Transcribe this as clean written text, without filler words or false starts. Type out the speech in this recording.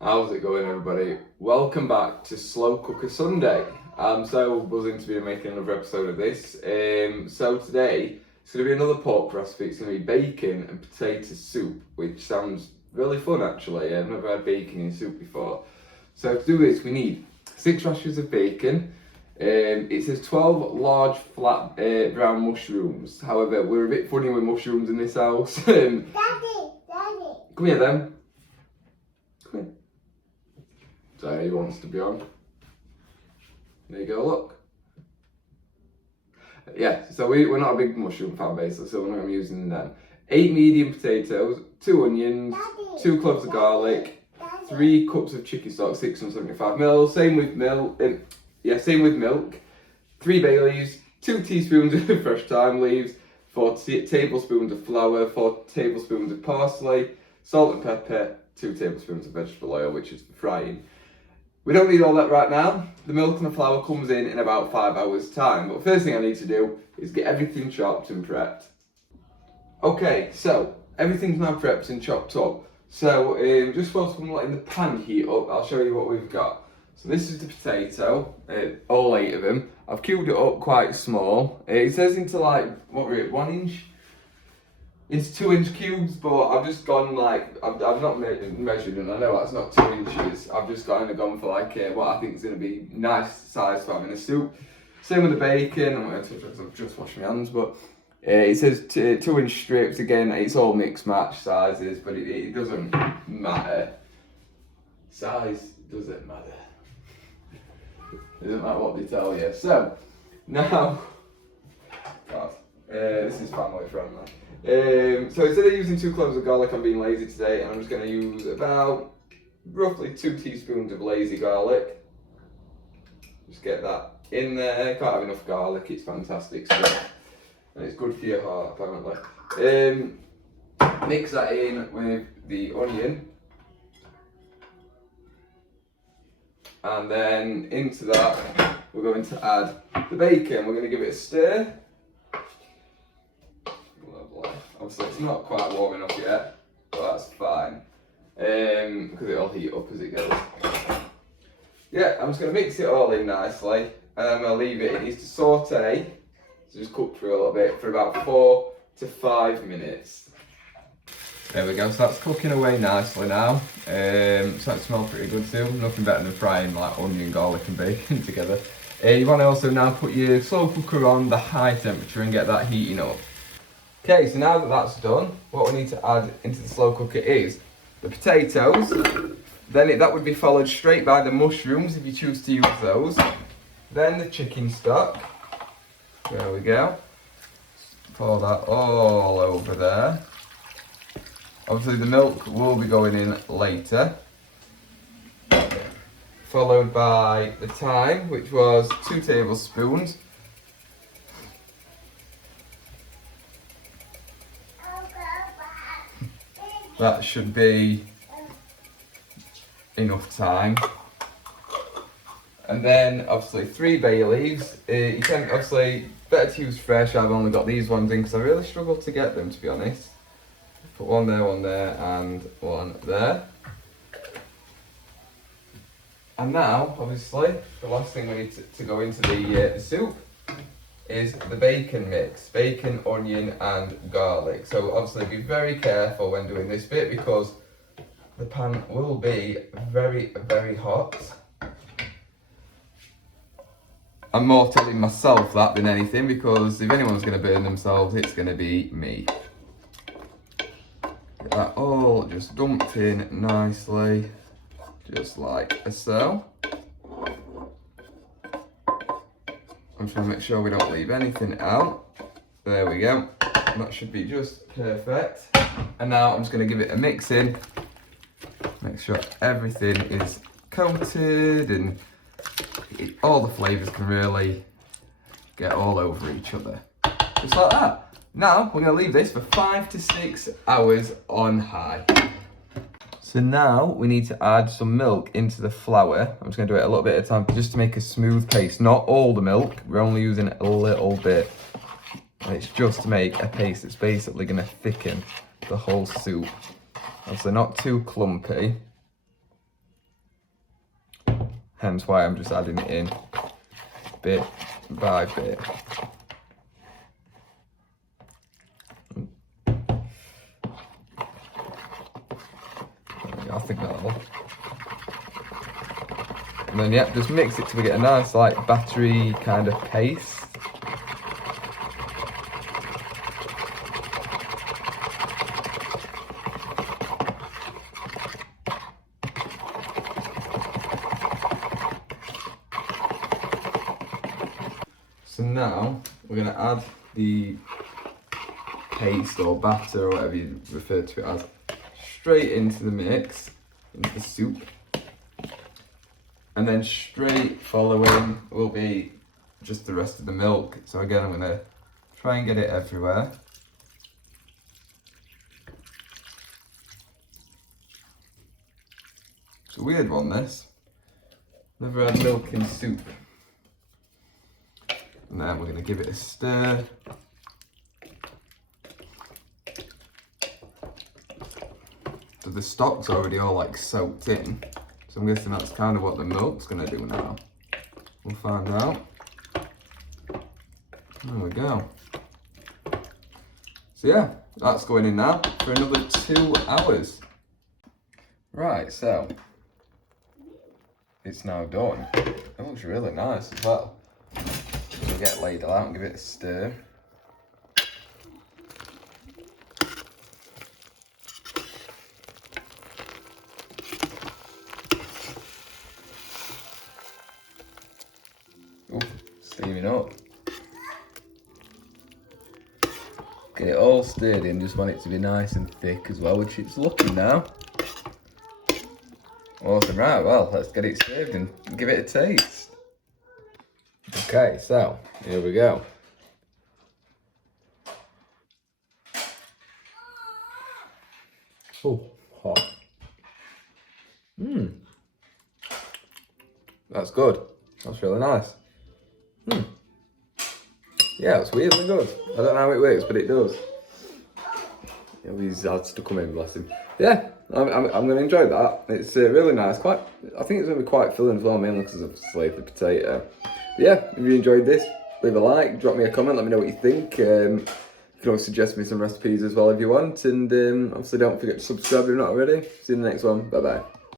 How's it going, everybody? Welcome back to Slow Cooker Sunday. I'm so buzzing to be making another episode of this. So today it's going to be another pork recipe. It's going to be bacon and potato soup, which sounds really fun actually. I've never had bacon in soup before. So to do this, we need 6 rashers of bacon. It says 12 large flat brown mushrooms. However, we're a bit funny with mushrooms in this house. Daddy. Come here then. Come here. So he wants to be on. There you go, look. Yeah, so we're not a big mushroom fan basically, so we're not going to be using them. 8 medium potatoes, 2 onions, 2 cloves of garlic, 3 cups of chicken stock, 675ml. Same with milk. Same with milk. 3 bay leaves, 2 teaspoons of fresh thyme leaves, 4 tablespoons of flour, 4 tablespoons of parsley, salt and pepper, 2 tablespoons of vegetable oil, which is for frying. We don't need all that right now. The milk and the flour comes in about 5 hours time. But first thing I need to do is get everything chopped and prepped. Okay, so everything's now prepped and chopped up. So just whilst I'm letting the pan heat up, I'll show you what we've got. So this is the potato, all 8 of them. I've cubed it up quite small. It says into like, what were it, 1 inch? It's 2-inch cubes, but I've just gone like, I've not measured, and I know that's not 2 inches. I've just kind of gone for like what I think is going to be nice size for having a soup. Same with the bacon. I'm going to touch it because I've just washed my hands, but it says 2-inch strips. Again, it's all mixed match sizes, but it doesn't matter. Size doesn't matter. It doesn't matter what they tell you. So now, God, this is family friendly. So instead of using 2 cloves of garlic, I'm being lazy today, and I'm just going to use about roughly 2 teaspoons of lazy garlic. Just get that in there. Can't have enough garlic, it's fantastic stuff, and it's good for your heart apparently. Mix that in with the onion, and then into that we're going to add the bacon. We're going to give it a stir. Obviously it's not quite warm enough yet, but that's fine, because it'll heat up as it goes. Yeah, I'm just going to mix it all in nicely, and I'm going to leave it. It needs to saute, so just cook for a little bit for about 4 to 5 minutes. There we go, so that's cooking away nicely now. So it smells pretty good too. Nothing better than frying like onion, garlic and bacon together. You want to also now put your slow cooker on the high temperature and get that heating up. Okay, so now that that's done, what we need to add into the slow cooker is the potatoes. Then that would be followed straight by the mushrooms if you choose to use those. Then the chicken stock. There we go. Pour that all over there. Obviously the milk will be going in later. Followed by the thyme, which was 2 tablespoons. That should be enough time. And then obviously 3 bay leaves. You can obviously, better to use fresh. I've only got these ones in because I really struggled to get them, to be honest. Put one there, and one there. And now, obviously, the last thing we need to go into the soup is the bacon mix. Bacon, onion and garlic. So obviously be very careful when doing this bit because the pan will be very, very hot. I'm more telling myself that than anything, because if anyone's going to burn themselves, it's going to be me. Get that all just dumped in nicely, just like so. I'm trying to make sure we don't leave anything out. There we go. That should be just perfect. And now I'm just going to give it a mix in. Make sure everything is coated and all the flavours can really get all over each other. Just like that. Now we're going to leave this for 5 to 6 hours on high. So now we need to add some milk into the flour. I'm just going to do it a little bit at a time just to make a smooth paste. Not all the milk, we're only using a little bit. And it's just to make a paste that's basically going to thicken the whole soup. Obviously not too clumpy. hence why I'm just adding it in bit by bit. I think that'll. And then yeah, just mix it till we get a nice like battery kind of paste. So now we're going to add the paste or batter or whatever you refer to it as straight into the mix, into the soup. And then straight following will be just the rest of the milk. So again, I'm going to try and get it everywhere. It's a weird one, this. Never had milk in soup. And then we're going to give it a stir. So the stock's already all like soaked in. So I'm guessing that's kind of what the milk's going to do now. We'll find out. There we go. So yeah, that's going in now for another 2 hours. Right, so it's now done. It looks really nice as well. We'll get ladle out and give it a stir. Ooh, steaming up. Get it all stirred in, just want it to be nice and thick as well, which it's looking now. Awesome, right, well, let's get it served and give it a taste. Okay, so, here we go. Oh, hot. That's good. That's really nice. Yeah, it's weirdly good. I don't know how it works, but it does. Yeah, these ads to come in, bless him. Yeah, I'm going to enjoy that. It's really nice. I think it's going to be quite filling as well, mainly because of the potato. But yeah, if you enjoyed this, leave a like, drop me a comment, let me know what you think. You can always suggest me some recipes as well if you want. And obviously don't forget to subscribe if you're not already. See you in the next one. Bye bye.